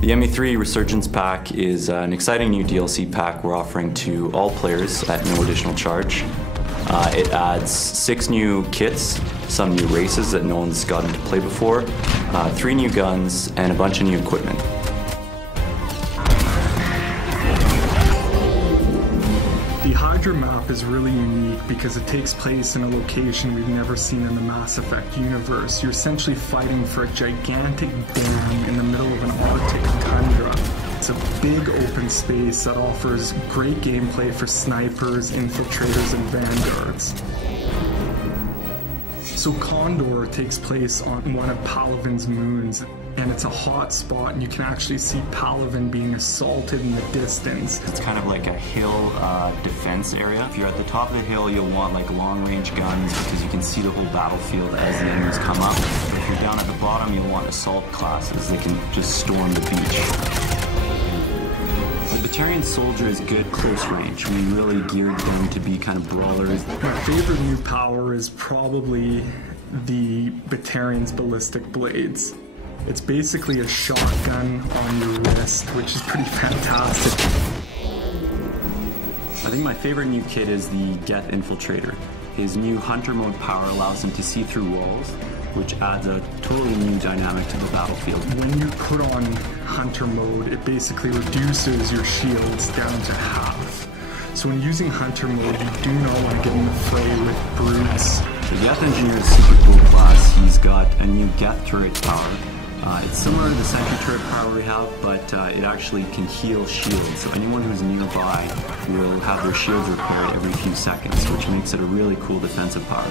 The ME3 Resurgence pack is an exciting new DLC pack we're offering to all players at no additional charge. It adds 6 new kits, some new races that no one's gotten to play before, 3 new guns, and a bunch of new equipment. The Hydra map is really unique because it takes place in a location we've never seen in the Mass Effect universe. You're essentially fighting for a gigantic dome in the middle of an Arctic tundra. It's a big open space that offers great gameplay for snipers, infiltrators, and vanguards. So Condor takes place on one of Palaven's moons, and it's a hot spot, and you can actually see Palaven being assaulted in the distance. It's kind of like a hill defense area. If you're at the top of the hill, you'll want like long-range guns because you can see the whole battlefield as the enemies come up. If you're down at the bottom, you'll want assault classes. They can just storm the beach. The Batarian soldier is good close range. We really geared them to be kind of brawlers. My favorite new power is probably the Batarian's ballistic blades. It's basically a shotgun on your wrist, which is pretty fantastic. I think my favorite new kit is the Get Infiltrator. His new Hunter mode power allows him to see through walls, which adds a totally new dynamic to the battlefield. When you put on Hunter mode, it basically reduces your shields down to half. So when using Hunter mode, you do not want to get in the fray with brutes. The Geth Engineer is super cool class. He's got a new Geth turret power. It's similar to the Sentry turret power we have, but it actually can heal shields. So anyone who's nearby will have their shields repaired every few seconds, which makes it a really cool defensive power.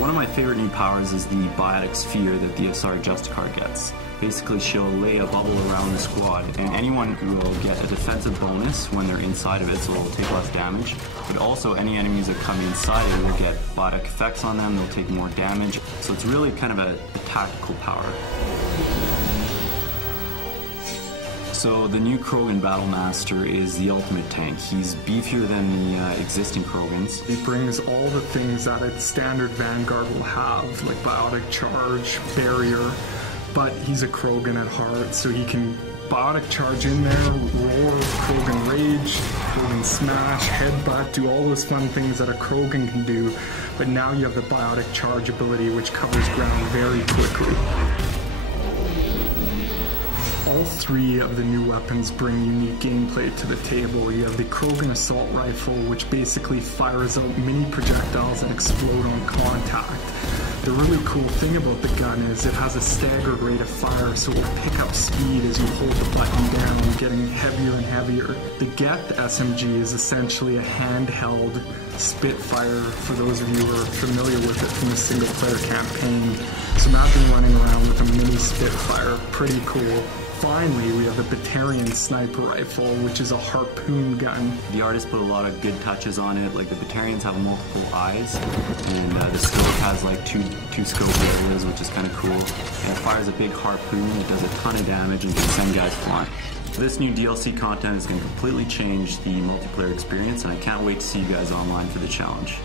One of my favorite new powers is the Biotic Sphere that the SR Justicar gets. Basically, she'll lay a bubble around the squad, and anyone will get a defensive bonus when they're inside of it, so they'll take less damage. But also, any enemies that come inside it will get biotic effects on them, they'll take more damage. So it's really kind of a tactical power. So the new Krogan Battlemaster is the ultimate tank. He's beefier than the existing Krogans. He brings all the things that a standard Vanguard will have, like Biotic Charge, Barrier, but he's a Krogan at heart, so he can Biotic Charge in there, Roar, Krogan Rage, Krogan Smash, Headbutt, do all those fun things that a Krogan can do, but now you have the Biotic Charge ability, which covers ground very quickly. All 3 of the new weapons bring unique gameplay to the table. You have the Krogan Assault Rifle, which basically fires out mini projectiles that explode on contact. The really cool thing about the gun is it has a staggered rate of fire, so it will pick up speed as you hold the button down, getting heavier and heavier. The Geth SMG is essentially a handheld Spitfire, for those of you who are familiar with it from the single-player campaign. So imagine running around with a mini Spitfire, pretty cool. Finally, we have the Batarian Sniper Rifle, which is a harpoon gun. The artist put a lot of good touches on it. Like the Batarians have multiple eyes, and the scope has like two scope areas, which is kind of cool. And it fires a big harpoon. It does a ton of damage and can send guys flying. This new DLC content is going to completely change the multiplayer experience, and I can't wait to see you guys online for the challenge.